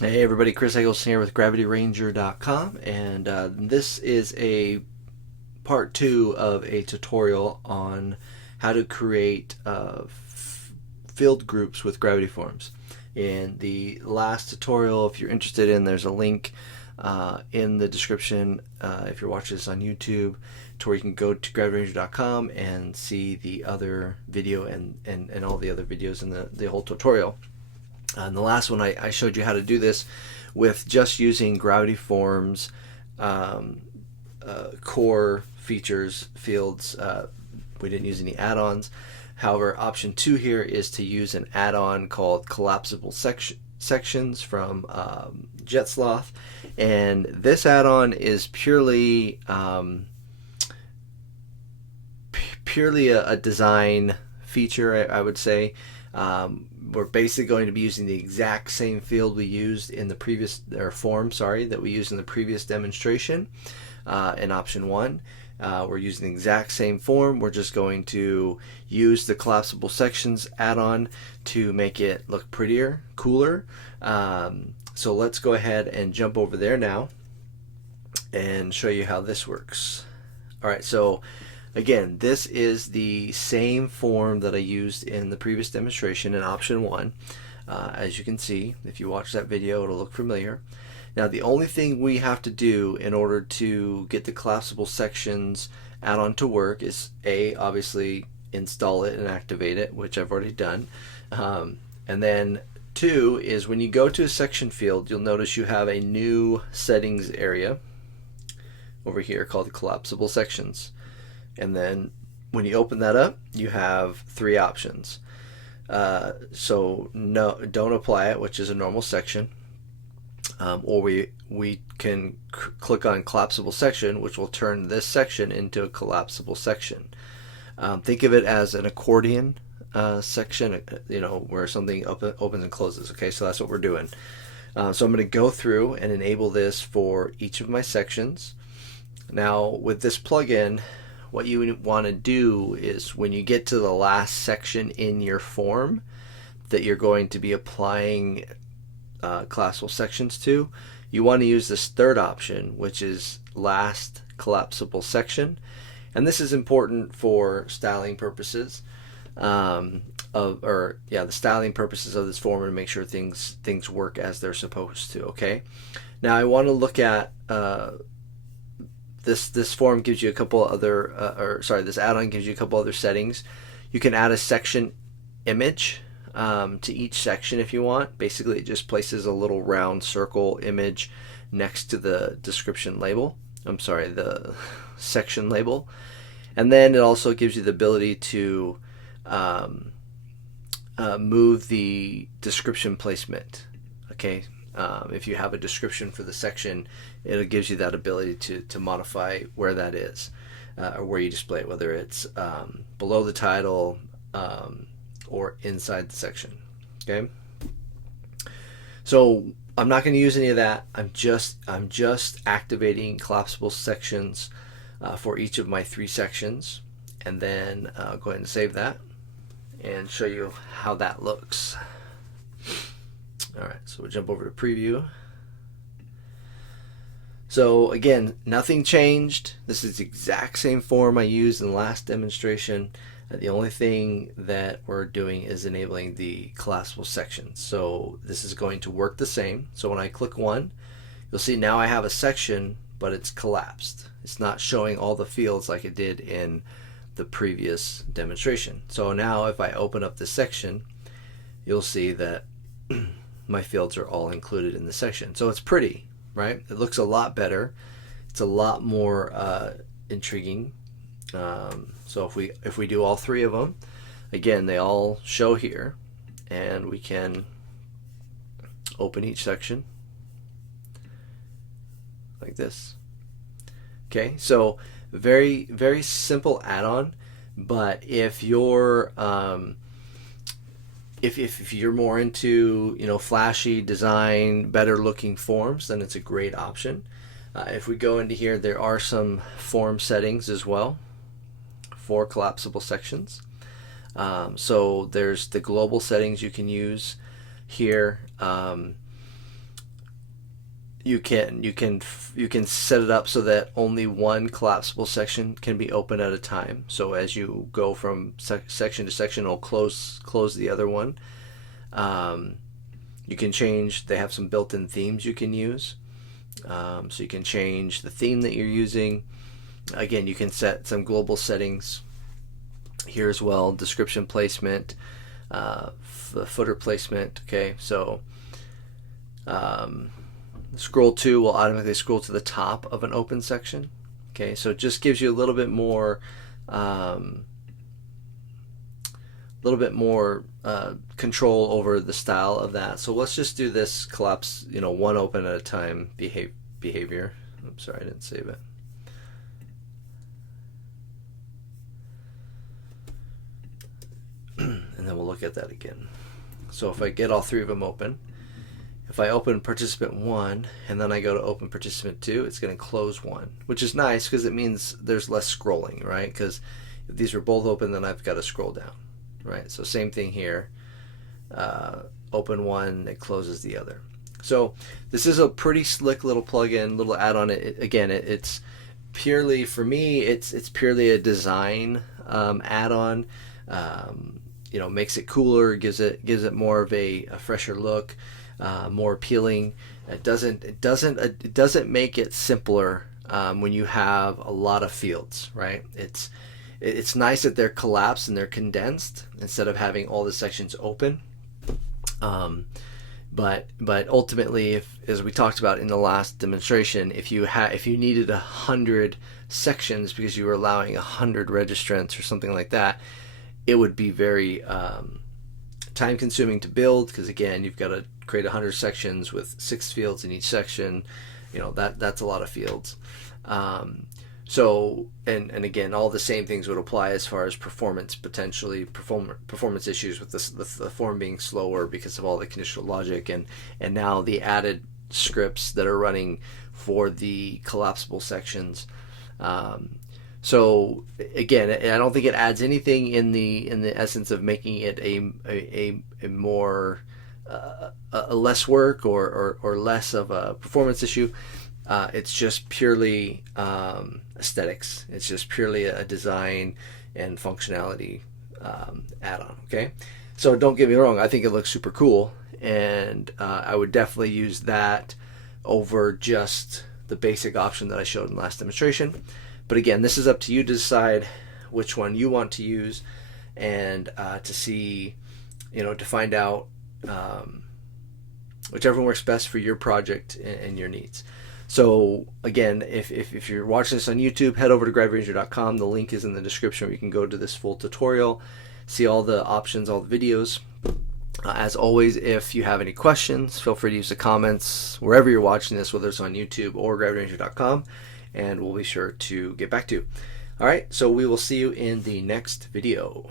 Hey everybody, Chris Eggleston here with GravityRanger.com, and this is a part two of a tutorial on how to create field groups with gravity forms. In the last tutorial, if you're interested in, there's a link in the description if you're watching this on YouTube, to where you can go to GravityRanger.com and see the other video and all the other videos in the whole tutorial. In the last one, I showed you how to do this with just using gravity forms, core features, fields. We didn't use any add-ons. However, option 2 here is to use an add-on called Collapsible Sections from Jetsloth. And this add-on is purely a design feature, I would say. We're basically going to be using the exact same field we used in the previous, or form, sorry, that we used in the previous demonstration in option 1. We're using the exact same form. We're just going to use the Collapsible Sections add-on to make it look prettier, cooler. So let's go ahead and jump over there now and show you how this works. Alright, so again, this is the same form that I used in the previous demonstration in option 1. As you can see, if you watch that video, it'll look familiar. Now, the only thing we have to do in order to get the Collapsible Sections add-on to work is obviously install it and activate it, which I've already done. And then 2 is when you go to a section field, you'll notice you have a new settings area over here called the Collapsible Sections. And then when you open that up, you have 3 options. So no, don't apply it, which is a normal section. Or we can click on Collapsible Section, which will turn this section into a collapsible section. Think of it as an accordion section, where something opens and closes. Okay, so that's what we're doing. So I'm going to go through and enable this for each of my sections. Now, with this plugin, what you want to do is when you get to the last section in your form that you're going to be applying collapsible sections to, you want to use this third option, which is last collapsible section. And this is important for styling purposes, the styling purposes of this form, and make sure things work as they're supposed to. Okay, now I want to look at this form gives you a couple other, this add-on gives you a couple other settings. You can add a section image to each section if you want. Basically, it just places a little round circle image next to the description label. The section label. And then it also gives you the ability to move the description placement. Okay. If you have a description for the section, it gives you that ability to modify where that is, or where you display it, whether it's below the title or inside the section. Okay. So I'm not going to use any of that. I'm just activating collapsible sections for each of my 3 sections, and then I'll go ahead and save that and show you how that looks. Alright, so we'll jump over to preview. So again, nothing changed. This is the exact same form I used in the last demonstration. The only thing that we're doing is enabling the collapsible sections. So this is going to work the same. So when I click 1, you'll see now I have a section, but it's collapsed. It's not showing all the fields like it did in the previous demonstration. So now if I open up this section, you'll see that my fields are all included in the section. So it's pretty, right? It looks a lot better. It's a lot more intriguing. So if we do all 3 of them, again, they all show here, and we can open each section like this. Okay, so very, very simple add-on, but if you're if you're more into flashy design, better looking forms, then it's a great option. If we go into here, there are some form settings as well for collapsible sections. So there's the global settings you can use here. you can set it up so that only one collapsible section can be open at a time. So as you go from section to section, it'll close the other one. You can change. They have some built-in themes you can use. So you can change the theme that you're using. Again, you can set some global settings here as well. Description placement, footer placement. Okay, so scroll to will automatically scroll to the top of an open section. Okay, so it just gives you a little bit more control over the style of that. So let's just do this collapse, one open at a time behavior. I'm sorry, I didn't save it. And then we'll look at that again. So if I get all three of them open, if I open participant 1 and then I go to open participant 2, it's going to close 1, which is nice because it means there's less scrolling, right? Because if these are both open, then I've got to scroll down, right? So same thing here. Open one, it closes the other. So this is a pretty slick little plugin, little add-on. It's purely, for me, it's purely a design add-on. Makes it cooler, gives it more of a fresher look. More appealing. It doesn't make it simpler when you have a lot of fields, right? It's nice that they're collapsed and they're condensed instead of having all the sections open. But ultimately, as we talked about in the last demonstration, if you needed 100 sections because you were allowing 100 registrants or something like that, it would be very time consuming to build, because again, you've got to create 100 sections with 6 fields in each section. That's a lot of fields. So again, all the same things would apply as far as performance issues with the form being slower because of all the conditional logic and now the added scripts that are running for the collapsible sections. So again, I don't think it adds anything in the essence of making it a more a less work or less of a performance issue. It's just purely aesthetics. It's just purely a design and functionality add-on. Okay, so don't get me wrong. I think it looks super cool, and I would definitely use that over just the basic option that I showed in the last demonstration. But again, this is up to you to decide which one you want to use, and to see, to find out whichever works best for your project and your needs. So again, if you're watching this on YouTube, head over to graviranger.com. The link is in the description where you can go to this full tutorial, see all the options, all the videos. As always, if you have any questions, feel free to use the comments wherever you're watching this, whether it's on YouTube or graviranger.com, and we'll be sure to get back to you. All right, so we will see you in the next video.